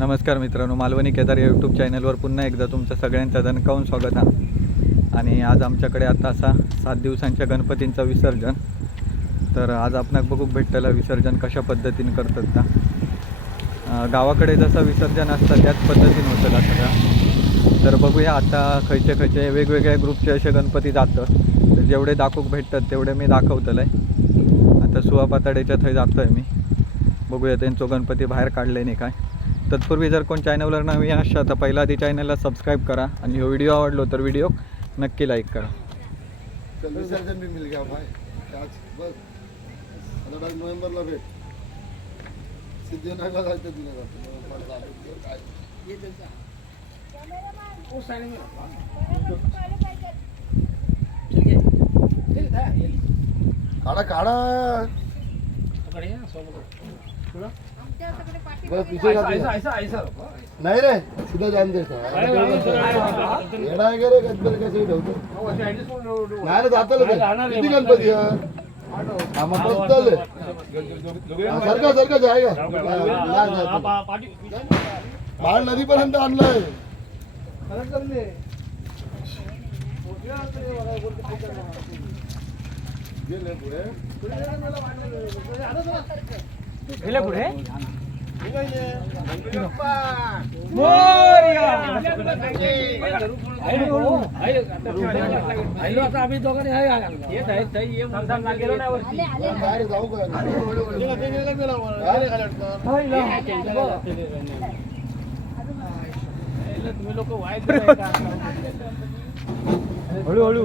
नमस्कार मित्रांनो मालवणी केदार या यूट्यूब चॅनलवर पुन्हा एकदा तुमचं सगळ्यांचं दणकावून स्वागत आहे. आणि आज आमच्याकडे आता असा सात दिवसांच्या गणपतींचं विसर्जन. तर आज आपणाक बघूक भेटलेलं विसर्जन कशा पद्धतीने करतात का? गावाकडे जसं विसर्जन असतं त्याच पद्धतीनं होतं का सगळं? तर बघूया आता खयचे खयचे वेगवेगळ्या ग्रुपचे असे गणपती जातं. तर जेवढे दाखवूक भेटतात तेवढे मी दाखवतलं आहे आता सुवापातडेच्या थंय जातो आहे मी. बघूया त्यांचो गणपती बाहेर काढले नाही काय. तत्पूर्वी जर कोण चॅनलवर नवीन असाल तर पहिला आधी चॅनलला सबस्क्राईब करा. आणि हा व्हिडिओ आवडलो तर व्हिडिओ नक्की लाईक करा. काढा काढा. नाही रे सीधा जान दे येडा आहे का रे गणपती कसे ठेवतो? नाही रे जातलं किती गणपती आहे? हा मग बसतले सरका सरका जायगा नाही, नाही. बाळ नदीपर्यंत आणलंय. गेले पुढे. बाहेर जाऊ का हळूहळू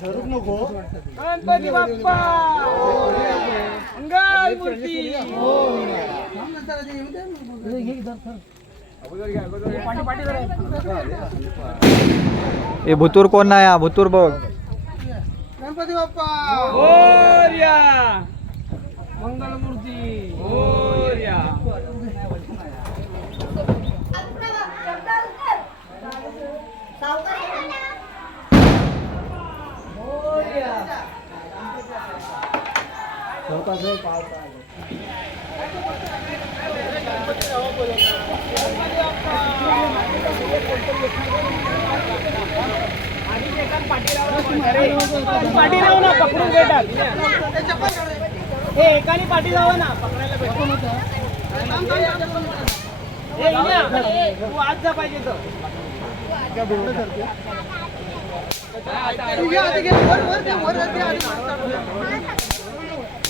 धरूक नको गणपती बाप्पा मंगल मूर्ती ए भुतूर कोण नाही हा? भुतूर बघ. गणपती बाप्पा! मोरया मंगल मूर्ती मोरया पाठी ना पकडून भेटाल हे एकाने पाठी जावं ना पकडायला भेटून हे तू आज जा पाहिजे तर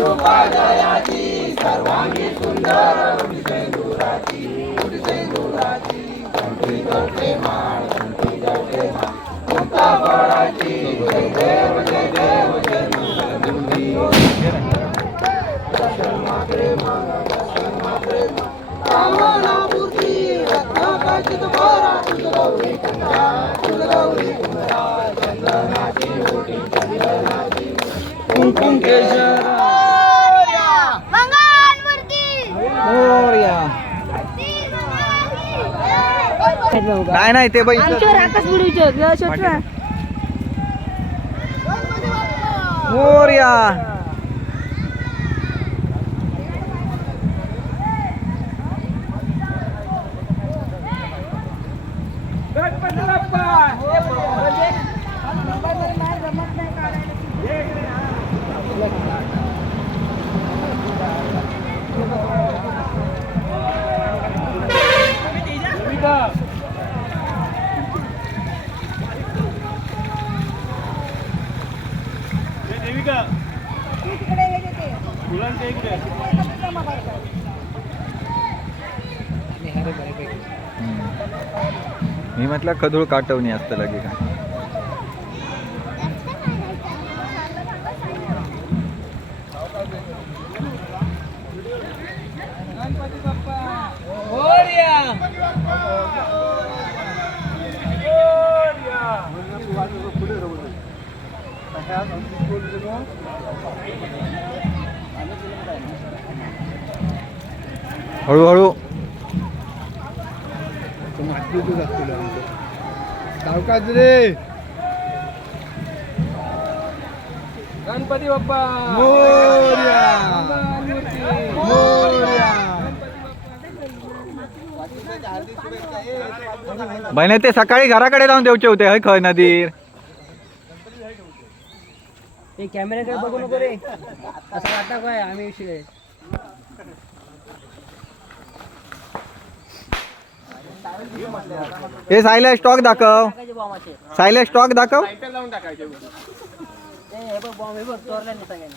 नाही जमणार हे जड आहे भरपूर. फक्त पाय ए, विसर्जन चावत भाऊ नाही काय नाही ते बाई आमच्यावर आकाश बुडवीचे मोर्या. मी म्हटलं खदूळ काटवणी असतं लगे का गणपती बाप्पा हळूहळू. सावकाश रे गणपती बाप्पा. मोरया. मंगलमूर्ती. मोरया. बहिणी ते सकाळी घराकडे जाऊन देऊचे होते हय खय नदीर? हे कॅमेऱ्याकडे बघू नको रे. असं वाटतं काय? आम्ही विषय हे सायला स्टॉक दाखव. सायला स्टॉक दाखव. हे बघ बॉम्ब हे बघ चोरला नाही. सगळ्यांनी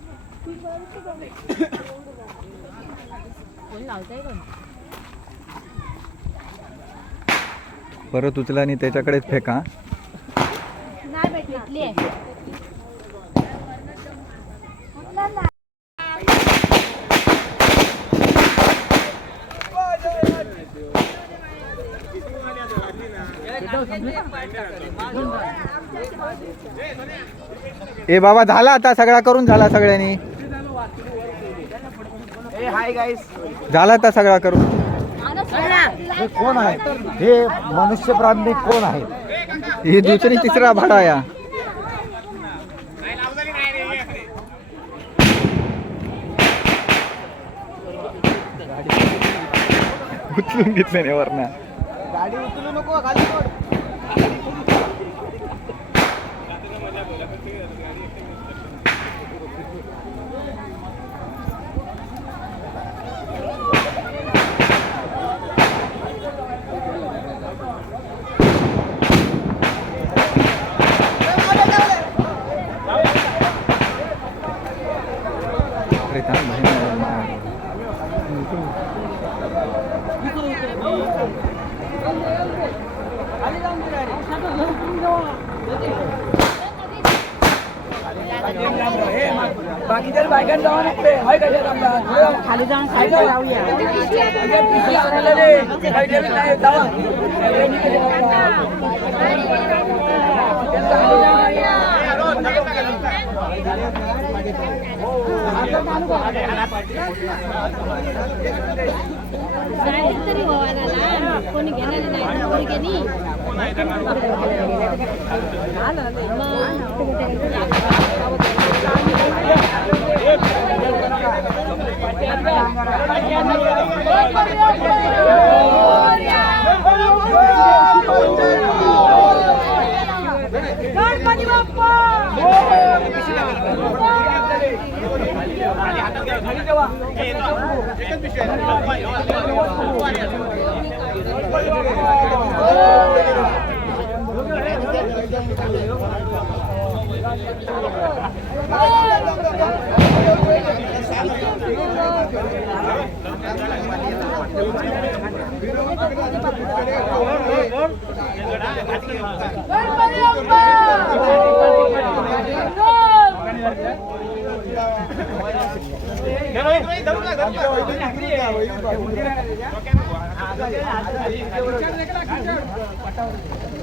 परत उचला आणि त्याच्याकडेच फेका. ए बाबा झाला आता सगळा करून झाला सगळ्यांनी. हाय गाईस झाला आता सगळा करून हे कोण आहे? हे मनुष्य प्राणी कोण आहे ही दुसरी तिसरा भाडा या. उचलून घेतले नाही वरना. गाडी उचलू नको खाली सोड. बाकीच्या बायकांना जावा नको हाय कशात आपला खाली जाऊन साईडला लावूया जायचं तरी व्हायला कोणी घेणार नाही ना पोरग्यानी गणपती बाप्पा! పట్ట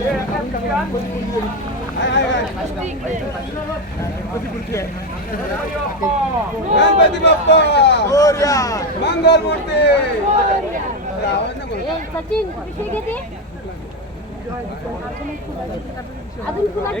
Yeah, I'm coming back. Ganpati Bappa. मंगल मूर्ती सचिन पिशवी घेते अजून कुणाची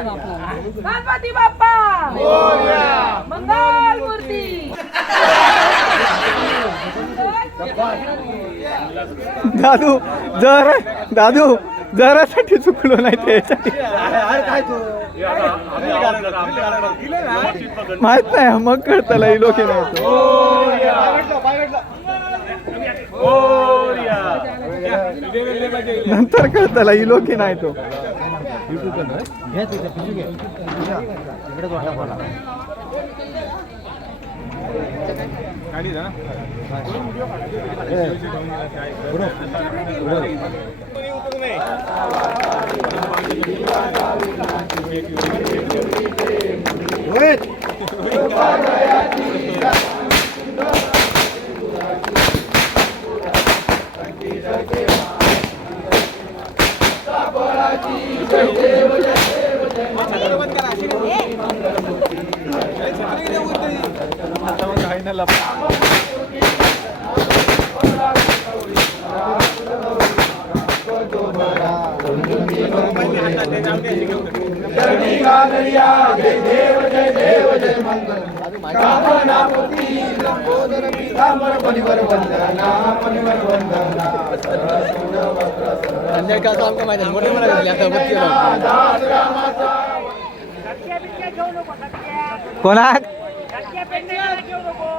गणपती बाप्पा! मंगल मूर्ती! दादू जर दादू! जरासाठी चुकलो नाही माहीत नाही मग कळतला लोक नाही नंतर कळतला ही लोकी नाही तो. खाली ना कोणाक गणपती बाप्पा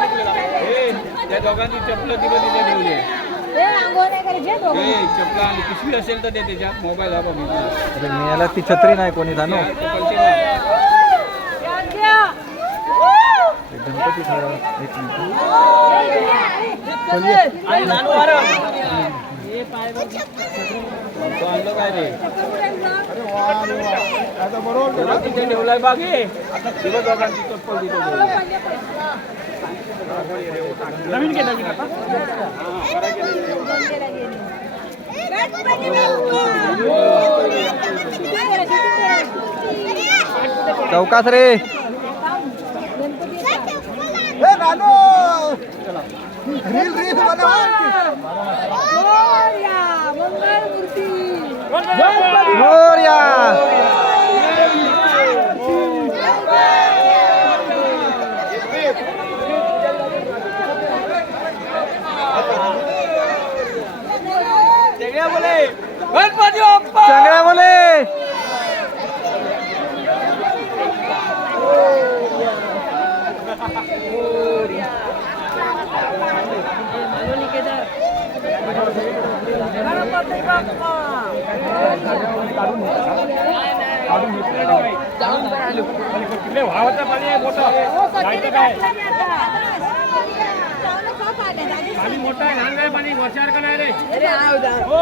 दोघांनी चपलं दिलं तिथे ठेवले चपला आणि पिशवी असेल तर ते त्याच्या. मोबाईल हा बघ अरे मी याला ती छत्री नाही कोणी जाणू. गणपती एक मिनिट. तो आणलं काय रे? तुला तिथे ठेवलाय बागे दोघांची चप्पल तिथे ठेवली. नवीन घे नवीन आता. चौकास रे. बाप्पा चांगल्या बोले तिकडे वावाचं पाणी आहे मोठं माहिती काय पाणी मोठं आहे लहान काय पाणी वर्षावर का नाही रे हो.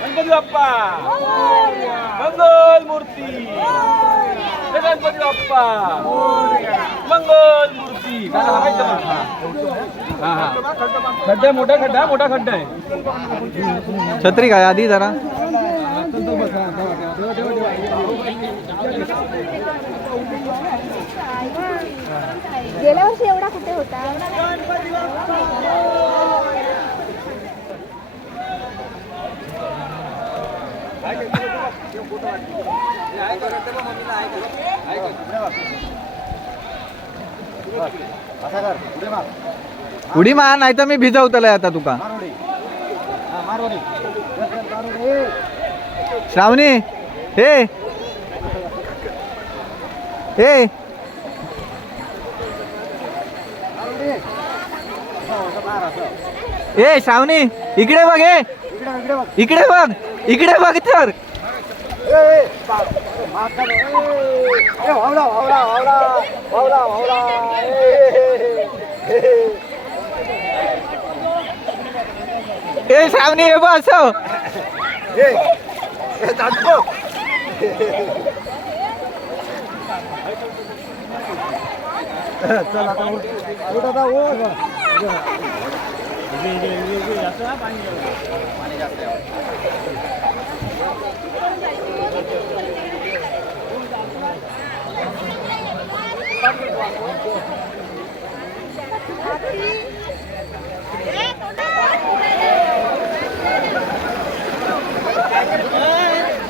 गणपती बाप्पा मंगल मूर्ती गणपती बाप्पा मंगल मूर्ती. खड्डा मोठा खड्डा आहे, मोठा खड्डा. आहे छत्री काय आधी जरा? गेल्या वर्षी एवढा कुठे होता? उडी मार नाही तर मी भिजवतलंय आता तुका. श्रावणी हे. हे. ए श्रावणी इकडे बघ हे. इकडे बघ इकडे बघ तर ए श्रावणी हे बघ असं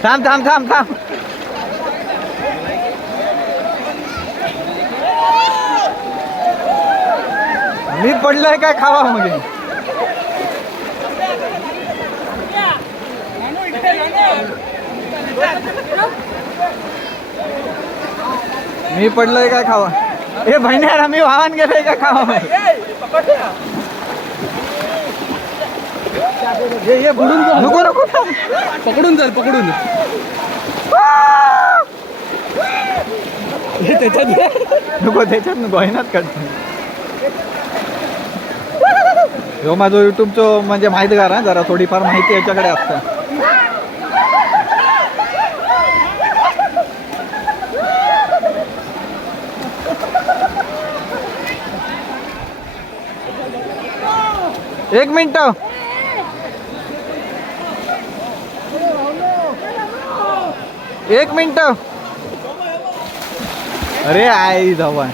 थांब थांब थांब थांब. मी पडलंय काय खावा म्हणजे मी पडलोय काय खावा? ए बहिण्याला मी वाहन गेलोय का खावा? बुडून. नको नको. पकडून चल पकडून. नको त्याच्यात नको आहे काढतो ह्यो माझं युट्यूबचं म्हणजे माहितगार हा जरा थोडीफार माहिती याच्याकडे असतं. एक मिनिट. एक मिनिट. अरे आई धवन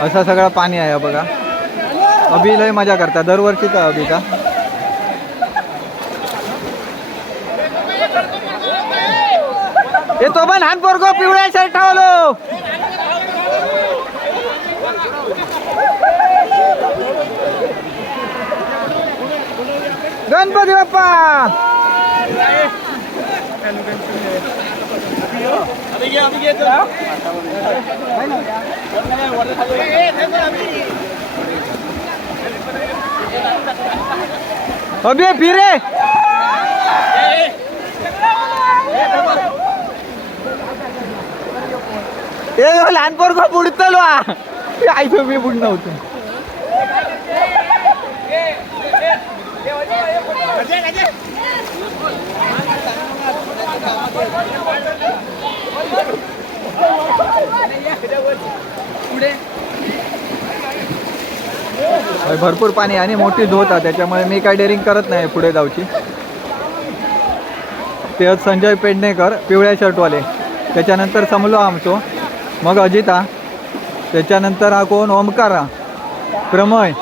असं सगळं पाणी आहे बघा. अभि लय मजा करता. दरवर्षीचा अभि का? हे तो पण हान पोरगो पिवळ्या शर्ट ठेवलो गणपती बाप्पा. अभि फिरे. ए लहान पोरग बुडतलो आई मी बुड नव्हतो भरपूर पाणी आणि मोठी धोत आहे त्याच्यामुळे मी काय डेअरिंग करत नाही पुढे जाऊची. ते संजय पेडणेकर पिवळ्या शर्टवाले त्याच्यानंतर समलो आमचो. मग अजिता त्याच्यानंतर हा कोण? ओमकारा. प्रमय.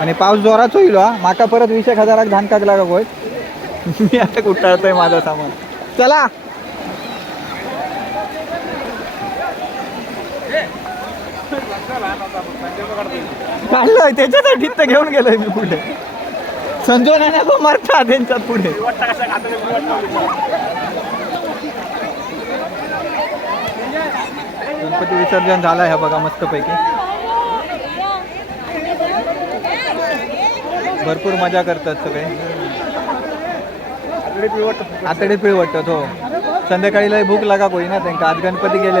आणि पाऊस जोराच होईल हा. माका परत वीस एक हजाराक धान काक का होय मी आता कुठं माझं सामान. चला. काढलोय त्याच्यासाठी तर घेऊन गेलोय मी पुढे. संजय नाना तो मरता त्यांच्यात पुढे. गणपती विसर्जन झालं आहे बघा मस्तपैकी. भरपूर मजा करतात सगळे. आतडे पिळवटत हो. संध्याकाळी लय भूक लागा कोई ना त्यांना आज गणपती गेले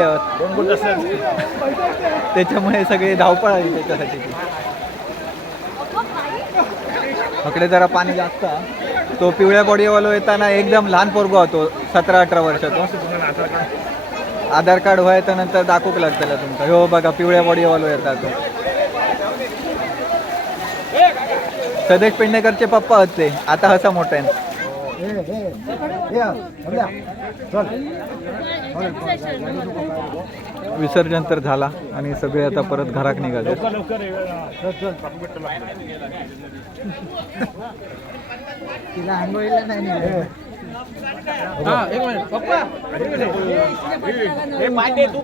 त्याच्यामुळे सगळे धावपळ आली त्याच्यासाठी. ती. इकडे जरा पाणी जास्त. तो पिवळ्या बॉडीवालो येताना एकदम लहान पोरगो होतो सतरा अठरा वर्षातो आधार कार्ड व्हायच्या नंतर दाखवूक लागतं तुमचं. हो बघा पिवळ्या बॉडीवालो येतात तो. सदेश पेडणेकरचे पप्पा होते. आता हसा मोठा आहे विसर्जन तर झाला आणि सगळे आता परत घरात निघाले. तिला आंघोळीला नाही निघाले. हा एक मिनिट पप्पा. तू